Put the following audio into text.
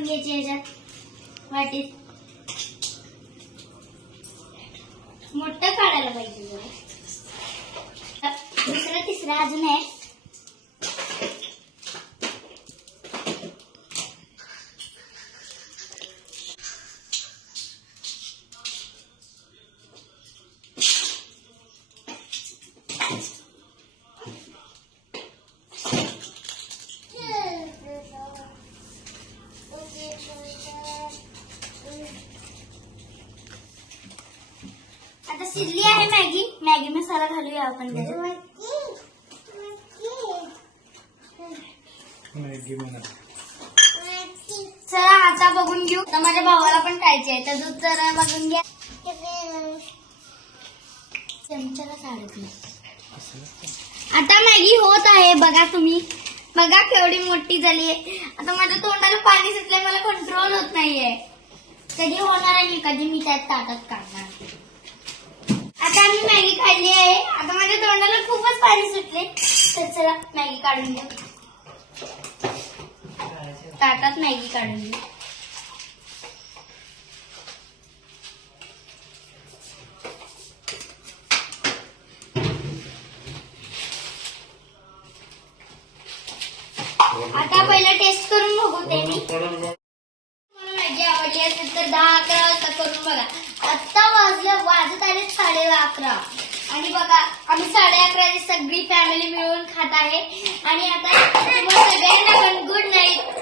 काढून घ्यायची ह्याच्यात वाटीत. मोठं काढायला पाहिजे जरा. दुसरा तिसरा अजून आहे. आता शिजली आहे मॅगी. मॅगी मसाला घालूया आपण त्याच्यात. चला आता बघून घेऊ. आता माझ्या भावाला पण खायची आहे तर दूध जरा बघून घ्या. चमच्याला साडे. आता मॅगी होत आहे. बघा तुम्ही, बघा केवढी मोठी झाली आहे. आता माझ्या तोंडाला पाणी सुटलंय, मला कंट्रोल होत नाहीये. कधी होणार आहे कधी मी त्यात ताटात काढणार. आता आम्ही मॅगी खाल्ली आहे. आता माझ्या तोंडाला खूपच पाणी सुटले. तर चला मॅगी काढून घेऊ. ताटात मॅगी काढून घेऊ. आता पहिला टेस्ट करून बघू ते मी. मॅगी आवडली असेल तर 10-11 वाजता करून बघा. आता वाजत आले 11:30 आणि बघा आम्ही 11:30 सगळी फॅमिली मिळून खात आहे. आणि आता सगळ्यांना पण गुड नाईट.